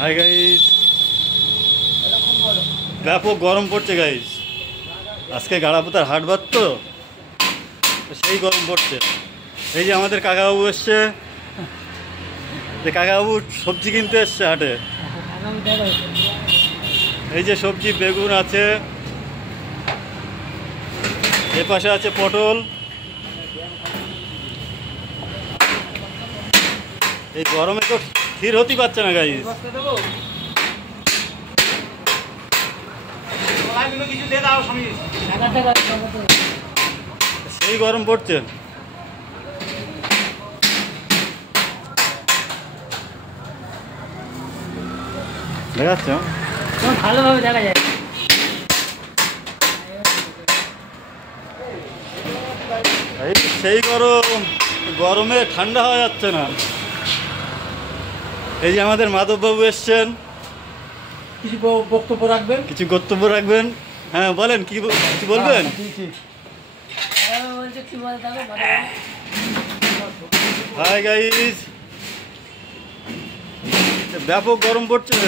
Hi guys, ব্যাপক গরম পড়ছে গাইস। আজকে গাড়াপোতার হাটবার তো সেই গরম পড়ছে। এই যে আমাদের কাকাবাবু এসছে, যে কাকাবাবু সবজি কিনতে এসছে হাটে। এই যে সবজি, বেগুন আছে, এ পাশে আছে পটল। এই গরমে তো স্থির হতেই পারছে না গাইস। সেই গরম পড়ছে। দেখা যাচ্ছে ভালোভাবে দেখা যায়। সেই গরম, গরমে ঠান্ডা হওয়া যাচ্ছে না। এই যে আমাদের মাধববাবু এসছেন, কিছু বক্তব্য রাখবেন। হ্যাঁ বলেন, কিছু বলবেন? হাই গাইস, ব্যাপক গরম পড়ছে।